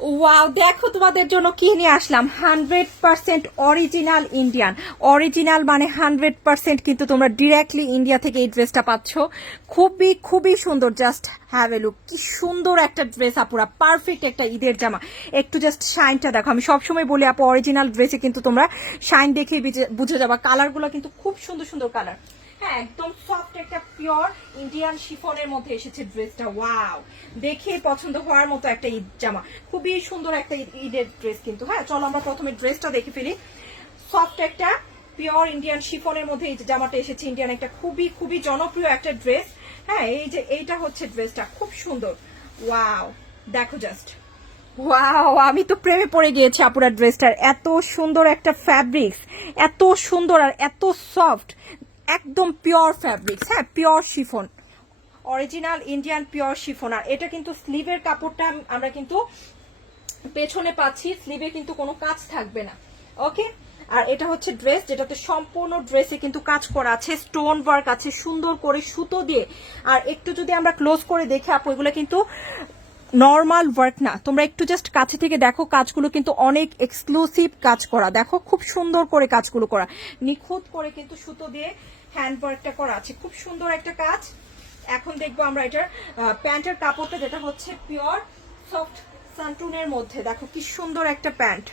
Wow দেখো তোমাদের জন্য কি নিয়ে আসলাম। Hundred percent original Indian original মানে হান্ড্রেড পার্সেন্ট কিন্তু তোমরা ডিরেক্টলি ইন্ডিয়া থেকে এই ড্রেসটা পাচ্ছ। খুবই খুবই সুন্দর। জাস্ট হ্যাভ এ লুক কি সুন্দর একটা ড্রেস আপুরা। পারফেক্ট একটা ঈদের জামা। একটু জাস্ট শাইনটা দেখো। আমি সবসময় বলি আপু অরিজিনাল ড্রেসে কিন্তু তোমরা শাইন বুঝে- বুঝে যাবা। কালারগুলো কিন্তু খুব সুন্দর সুন্দর কালার হ্যাঁ একদম সফট একটা পিওর ইন্ডিয়ান শিফনের মধ্যে এসেছে ড্রেসটা ওয়াও দেখে পছন্দ হওয়ার মতো একটা ঈদ জামা। খুবই সুন্দর একটা ঈদ- ঈদের ড্রেস কিন্তু। হ্যাঁ চলো আমরা প্রথমে ড্রেসটা দেখে ফেলি। সফট একটা পিওর ইন্ডিয়ান শিফনের মধ্যে এই জামাটা এসেছে ইন্ডিয়ান একটা খুবই খুবই জনপ্রিয় একটা ড্রেস হ্যাঁ এই যে এইটা হচ্ছে ড্রেসটা খুব সুন্দর। ওয়াও দেখো জাস্ট ওয়াও আমি তো প্রেমে পড়ে গিয়েছি আপুরার ড্রেসটার এত সুন্দর একটা ফ্যাব্রিক্স এত সুন্দর আর এত সফট একদম পিওর ফ্যাব্রিক্স হ্যাঁ pure chiffon original Indian pure chiffon আর এটা কিন্তু স্লিভের কাপড়টা আমরা কিন্তু পেছনে পাচ্ছি স্লিভে কিন্তু কোনো কাজ থাকবে না। ওকে আর এটা হচ্ছে ড্রেস যেটাতে সম্পূর্ণ ড্রেসে কিন্তু কাজ করা আছে স্টোন ওয়ার্ক আছে, সুন্দর করে সুতো দিয়ে। আর একটু যদি আমরা ক্লোজ করে দেখে, আপু, এগুলো কিন্তু নর্মাল ওয়ার্ক না। তোমরা একটু জাস্ট কাছে থেকে দেখো, কাজগুলো কিন্তু অনেক এক্সক্লুসিভ কাজ করা। দেখো, খুব সুন্দর করে কাজগুলো করা। নিখুঁত করে কিন্তু সুতো দিয়ে হ্যান্ড ওয়ার্কটা করা আছে। খুব সুন্দর একটা কাজ। এখন দেখব আমরা এটার প্যান্টের কাপড়টা, যেটা হচ্ছে পিওর সফট সান্টুনের মধ্যে। দেখো, কি সুন্দর একটা প্যান্ট।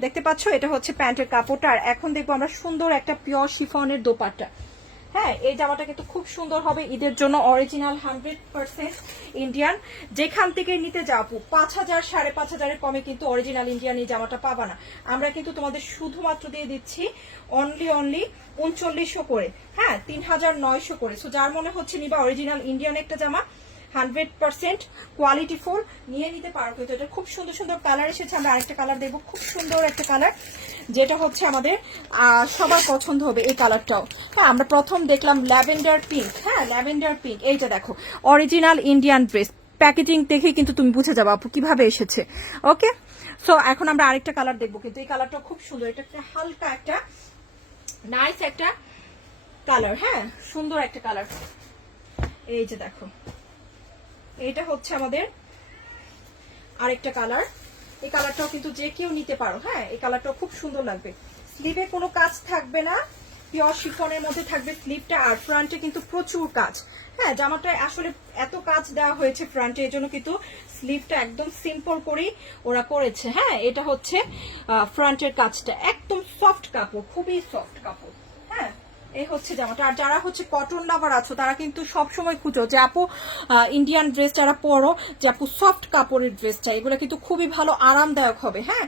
দেখতে পাচ্ছ? এটা হচ্ছে প্যান্টের কাপড়টা। আর এখন দেখব আমরা সুন্দর একটা পিওর শিফনের দোপাট্টা। হ্যাঁ এই জামাটা কিন্তু খুব সুন্দর হবে ঈদের জন্য অরিজিনাল হান্ড্রেড পার্সেন্ট ইন্ডিয়ান যেখান থেকে নিতে যাব পাঁচ হাজার, সাড়ে পাঁচ হাজারের কমে কিন্তু অরিজিনাল ইন্ডিয়ান এই জামাটা পাবা না। আমরা কিন্তু তোমাদের শুধুমাত্র দিয়ে দিচ্ছি অনলি অনলি উনচল্লিশশো করে হ্যাঁ তিন হাজার নয়শো করে। সো যার মনে হচ্ছে নিবা অরিজিনাল ইন্ডিয়ান একটা জামা হান্ড্রেড পার্সেন্ট কোয়ালিটি ফুল নিয়ে নিতে পারো কিন্তু এটা খুব সুন্দর সুন্দর কালার এসেছে। আমরা আরেকটা কালার দেখব খুব সুন্দর একটা কালার, যেটা হচ্ছে আমাদের সবার পছন্দ হবে এই কালারটাও। হ্যাঁ আমরা প্রথম দেখলাম ল্যাভেন্ডার পিঙ্ক হ্যাঁ ল্যাভেন্ডার পিঙ্ক এইটা দেখো, অরিজিনাল ইন্ডিয়ান ড্রেস, প্যাকেজিং দেখেই কিন্তু তুমি বুঝে যাব আপু কীভাবে এসেছে, ওকে? সো এখন আমরা আরেকটা কালার দেখব কিন্তু এই কালারটা খুব সুন্দর, এটা একটা হালকা একটা নাইস একটা কালার হ্যাঁ সুন্দর একটা কালার। এই যে দেখো এটা হচ্ছে আমাদের আরেকটা কালার। এই কালারটাও কিন্তু যে কেউ নিতে পারো হ্যাঁ? এই কালারটাও খুব সুন্দর লাগবে। স্লিভে কোনো কাজ থাকবে না। পিওর শিফনের মধ্যে থাকবে স্লিভটা আর ফ্রন্টে কিন্তু প্রচুর কাজ। হ্যাঁ জামাটা আসলে এত কাজ দেওয়া হয়েছে ফ্রন্টে এই জন্য কিন্তু স্লিভটা একদম সিম্পল করেই ওরা করেছে। হ্যাঁ এটা হচ্ছে ফ্রন্টের কাজটা। একদম সফট কাপড়, খুবই সফট কাপড়। এই হচ্ছে জামাটা। আর যারা হচ্ছে কটন লাভার আছো, তারা কিন্তু সব সময় খুঁজো যে আপু ইন্ডিয়ান ড্রেস যারা পরো, যে আপু সফট কাপড়ের ড্রেস চাই এগুলো কিন্তু খুবই ভালো আরামদায়ক হবে হ্যাঁ?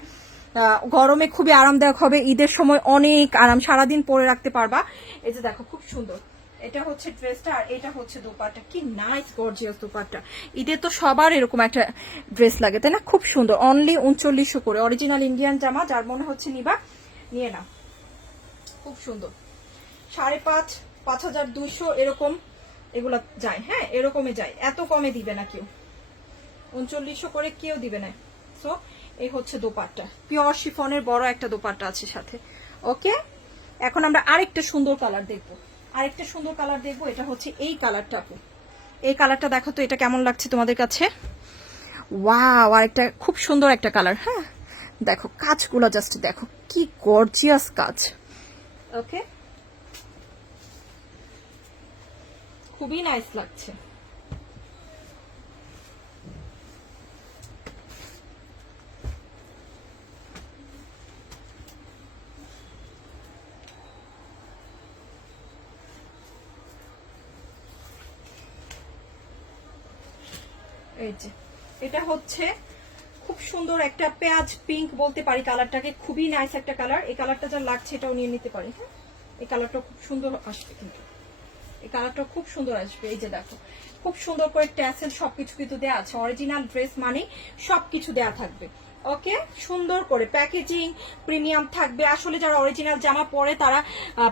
গরমে খুবই আরামদায়ক হবে, ঈদের সময় অনেক আরাম, সারাদিন পরে রাখতে পারবা। এই যে দেখো, খুব সুন্দর। এটা হচ্ছে ড্রেসটা আর এটা হচ্ছে দোপাট্টা। কি নাইস গর্জিয়াস দোপাট্টা। ঈদের তো সবার এরকম একটা ড্রেস লাগে, তাই না? খুব সুন্দর। অনলি উনচল্লিশশো করে। অরিজিনাল ইন্ডিয়ান জামা, যার মনে হচ্ছে নিবা, নিয়ে নাও। খুব সুন্দর। সাড়ে পাঁচ পাঁচ হাজার দুইশো এরকম এগুলা যায়। হ্যাঁ এরকমই যায়। এত কমে দিবে না কেউ। উনচল্লিশশো করে কেউ দিবে না। সো এই হচ্ছে দোপাট্টা। পিওর শিফনের বড় একটা দোপাট্টা আছে সাথে। ওকে এখন আমরা আরেকটা সুন্দর কালার দেখব। আরেকটা সুন্দর কালার দেখব, এটা হচ্ছে এই কালারটা এই কালারটা দেখো তো, এটা কেমন লাগছে তোমাদের কাছে? ওয়াও আরেকটা খুব সুন্দর একটা কালার হ্যাঁ? দেখো, কাজগুলো জাস্ট দেখো, কি গর্জিয়াস কাজ। ওকে খুবই নাইস লাগছে। এই যে, এটা হচ্ছে খুব সুন্দর একটা পেঁয়াজ পিঙ্ক বলতে পারি কালারটাকে খুবই নাইস একটা কালার এই কালারটা যা লাগছে এটাও নিয়ে নিতে পারি হ্যাঁ? এই কালারটা খুব সুন্দর আসবে কিন্তু। কালারটা খুব সুন্দর আসবে, এই যে দেখো। খুব সুন্দর করে ট্যাসেল সবকিছু কিন্তু দেওয়া আছে। অরিজিনাল ড্রেস মানে সবকিছু দেওয়া থাকবে। ওকে সুন্দর করে প্যাকেজিং প্রিমিয়াম থাকবে। আসলে যারা অরিজিনাল জামা পরে, তারা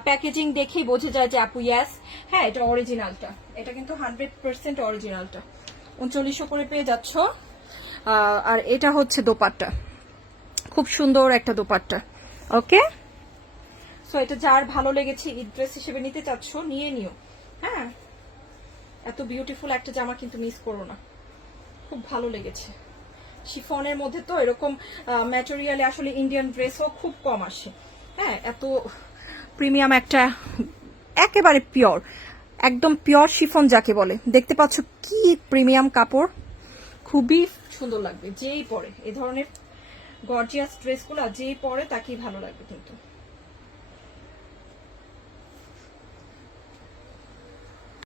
প্যাকেজিং দেখেই বোঝে যায় যে আপু ইয়াস হ্যাঁ এটা অরিজিনালটা এটা কিন্তু হান্ড্রেড পার্সেন্ট অরিজিনালটা উনচল্লিশশো করে পেয়ে যাচ্ছ। আর এটা হচ্ছে দোপাট্টা। খুব সুন্দর একটা দোপাট্টা। ওকে সো এটা যার ভালো লেগেছে ঈদ ড্রেস হিসেবে নিতে চাচ্ছ, নিয়ে নিও। হ্যাঁ। এত বিউটিফুল একটা জামা কিন্তু মিস করো না। খুব ভালো লেগেছে। শিফনের মধ্যে তো এরকম ম্যাটেরিয়ালে আসলে ইন্ডিয়ান ড্রেসও খুব কম আসে। হ্যাঁ এত প্রিমিয়াম একটা, একেবারে পিওর একদম পিওর শিফন যাকে বলে। দেখতে পাচ্ছ কি প্রিমিয়াম কাপড়। খুবই সুন্দর লাগবে, যেই পরে। এ ধরনের গর্জিয়াস ড্রেসগুলো যেই পরে, তাকেই ভালো লাগবে কিন্তু।